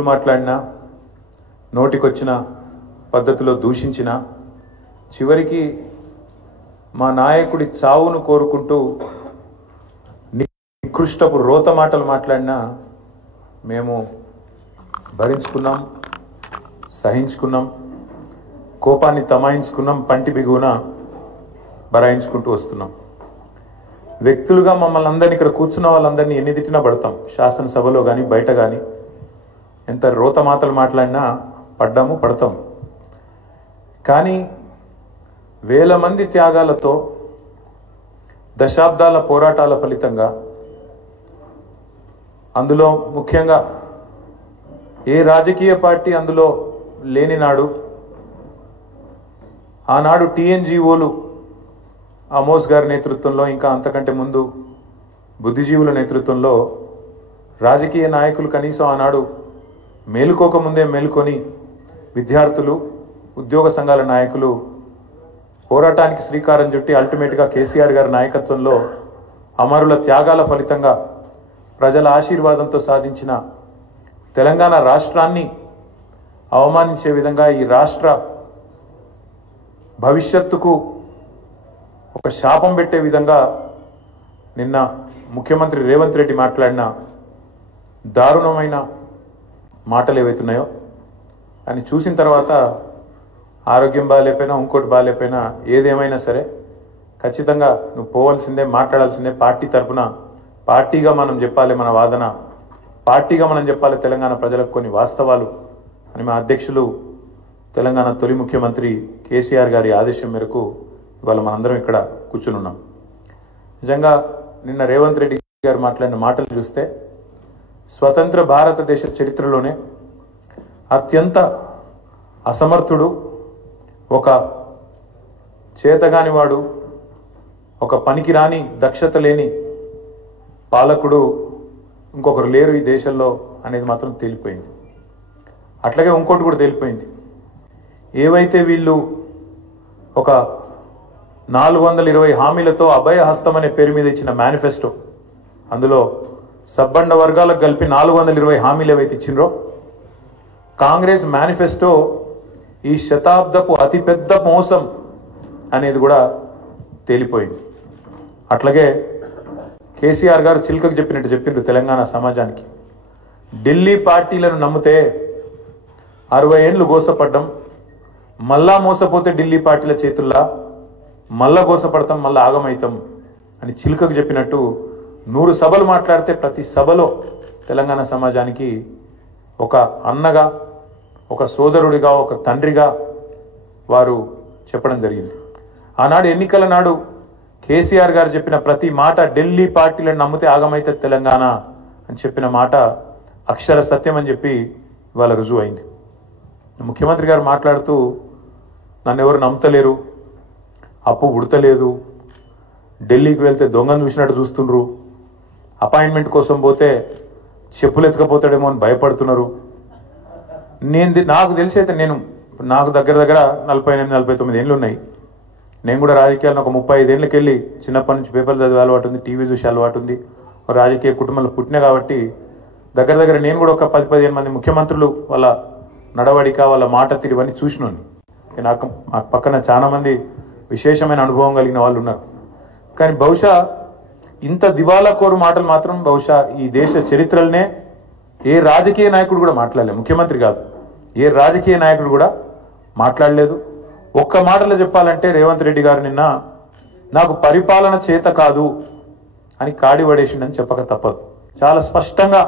మాట్లాడినా నోటికొచ్చిన పద్ధతిలో దూషించిన చివరికి మా నాయకుడి చావును కోరుకుంటూ నికృష్టపు రోత మాటలు మాట్లాడినా మేము భరించుకున్నాం, సహించుకున్నాం, కోపాన్ని తమాయించుకున్నాం, పంటి బిగున బరాయించుకుంటూ వస్తున్నాం. వ్యక్తులుగా మమ్మల్ని అందరినీ ఇక్కడ కూర్చున్న వాళ్ళందరినీ ఎన్ని తిట్టినా పడతాం. శాసనసభలో కానీ బయట కానీ ఎంత రోత మాటలు మాట్లాడినా పడ్డాము, పడతాం. కానీ వేల మంది త్యాగాలతో దశాబ్దాల పోరాటాల ఫలితంగా అందులో ముఖ్యంగా ఏ రాజకీయ పార్టీ అందులో లేని నాడు ఆనాడు టీఎన్జిఓలు అమోస్ గారి నేతృత్వంలో, ఇంకా అంతకంటే ముందు బుద్ధిజీవుల నేతృత్వంలో రాజకీయ నాయకులు కనీసం ఆనాడు మేలుకోకముందే మేలుకొని విద్యార్థులు, ఉద్యోగ సంఘాల నాయకులు పోరాటానికి శ్రీకారం చుట్టి అల్టిమేట్గా కేసీఆర్ గారి నాయకత్వంలో అమరుల త్యాగాల ఫలితంగా ప్రజల ఆశీర్వాదంతో సాధించిన తెలంగాణ రాష్ట్రాన్ని అవమానించే విధంగా, ఈ రాష్ట్ర భవిష్యత్తుకు ఒక శాపం పెట్టే విధంగా నిన్న ముఖ్యమంత్రి రేవంత్ రెడ్డి మాట్లాడిన దారుణమైన మాటలు ఏవైతున్నాయో అని చూసిన తర్వాత ఆరోగ్యం బాగాలేకపోయినా, ఇంకోటి బాగాలేకపోయినా, ఏదేమైనా సరే ఖచ్చితంగా నువ్వు పోవాల్సిందే, మాట్లాడాల్సిందే. పార్టీ తరఫున పార్టీగా మనం చెప్పాలి, మన వాదన పార్టీగా మనం చెప్పాలి తెలంగాణ ప్రజలకు కొన్ని వాస్తవాలు అని మా అధ్యక్షులు, తెలంగాణ తొలి ముఖ్యమంత్రి కేసీఆర్ గారి ఆదేశం మేరకు ఇవాళ మనందరం ఇక్కడ కూర్చుని ఉన్నాం. నిజంగా నిన్న రేవంత్ రెడ్డి గారు మాట్లాడిన మాటలు చూస్తే స్వతంత్ర భారతదేశ చరిత్రలోనే అత్యంత అసమర్థుడు, ఒక చేతగానివాడు, ఒక పనికిరాని దక్షత లేని పాలకుడు ఇంకొకరు లేరు ఈ దేశంలో అనేది మాత్రం తేలిపోయింది. అట్లాగే ఇంకోటి కూడా తేలిపోయింది. ఏవైతే వీళ్ళు ఒక 420 హామీలతో అభయ హస్తం అనే పేరు మీద ఇచ్చిన మేనిఫెస్టో, అందులో సబ్బండ వర్గాలకు కలిపి 420 హామీలు ఏవైతే ఇచ్చిండ్రో, కాంగ్రెస్ మేనిఫెస్టో ఈ శతాబ్దపు అతిపెద్ద మోసం అనేది కూడా తేలిపోయింది. అట్లాగే కేసీఆర్ గారు చిలుకకు చెప్పినట్టు చెప్పిండ్రు తెలంగాణ సమాజానికి. ఢిల్లీ పార్టీలను నమ్మితే 60 ఏళ్ళు గోసపడ్డం, మళ్ళా మోసపోతే ఢిల్లీ పార్టీల చేతుల్లా మళ్ళా గోసపడతాం, మళ్ళా ఆగమవుతాం అని చిలుకకు చెప్పినట్టు 100 సభలు మాట్లాడితే ప్రతి సభలో తెలంగాణ సమాజానికి ఒక అన్నగా, ఒక సోదరుడిగా, ఒక తండ్రిగా వారు చెప్పడం జరిగింది. ఆనాడు ఎన్నికల నాడు కేసీఆర్ గారు చెప్పిన ప్రతి మాట, ఢిల్లీ పార్టీలను నమ్మితే ఆగమైతే తెలంగాణ అని చెప్పిన మాట అక్షర సత్యం అని చెప్పి ఇవాళ రుజువు అయింది. ముఖ్యమంత్రి గారు మాట్లాడుతూ నన్ను ఎవరు నమ్ముతలేరు, అప్పు ఉడతలేదు, ఢిల్లీకి వెళ్తే దొంగను చూసినట్టు చూస్తుండ్రు, అపాయింట్మెంట్ కోసం పోతే చెప్పులు ఎత్తుకపోతాడేమో అని భయపడుతున్నారు. నాకు తెలిసి అయితే నాకు దగ్గర 48-49 ఏళ్ళు ఉన్నాయి. నేను కూడా రాజకీయాలను ఒక 35 ఏళ్ళకి వెళ్ళి చిన్నప్పటి నుంచి పేపర్లు చదివే అలవాటు ఉంది, టీవీ చూసే అలవాటు ఉంది, ఒక రాజకీయ కుటుంబంలో పుట్టినా కాబట్టి దగ్గర నేను కూడా ఒక 10-15 మంది ముఖ్యమంత్రులు వాళ్ళ నడవడిక, వాళ్ళ మాట తీరువన్నీ చూసినాను. నాకు పక్కన చాలా మంది విశేషమైన అనుభవం కలిగిన వాళ్ళు ఉన్నారు. కానీ బహుశా ఇంత దివాలా కోరు మాటలు మాత్రం బహుశా ఈ దేశ చరిత్రలనే ఏ రాజకీయ నాయకుడు కూడా మాట్లాడలేదు. ముఖ్యమంత్రి కాదు, ఏ రాజకీయ నాయకుడు కూడా మాట్లాడలేదు. ఒక్క మాటలో చెప్పాలంటే రేవంత్ రెడ్డి గారు నిన్న నాకు పరిపాలన చేత కాదు అని కాడి పడేసిండని చెప్పక తప్పదు. చాలా స్పష్టంగా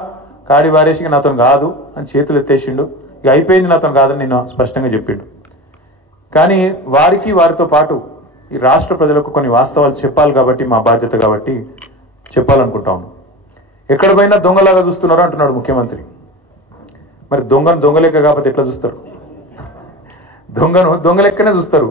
కాడి వారేసి నాతో కాదు అని చేతులు ఎత్తేసిండు. ఇక అయిపోయింది, నాతో కాదని నేను స్పష్టంగా చెప్పిండు. కానీ వారితో పాటు ఈ రాష్ట్ర ప్రజలకు కొన్ని వాస్తవాలు చెప్పాలి కాబట్టి, మా బాధ్యత కాబట్టి చెప్పాలనుకుంటాను. ఎక్కడ పోయినా దొంగలాగా చూస్తున్నారు అంటున్నాడు ముఖ్యమంత్రి. మరి దొంగను దొంగలెక్క కాకపోతే ఎట్లా చూస్తారు? దొంగను దొంగలెక్కనే చూస్తారు.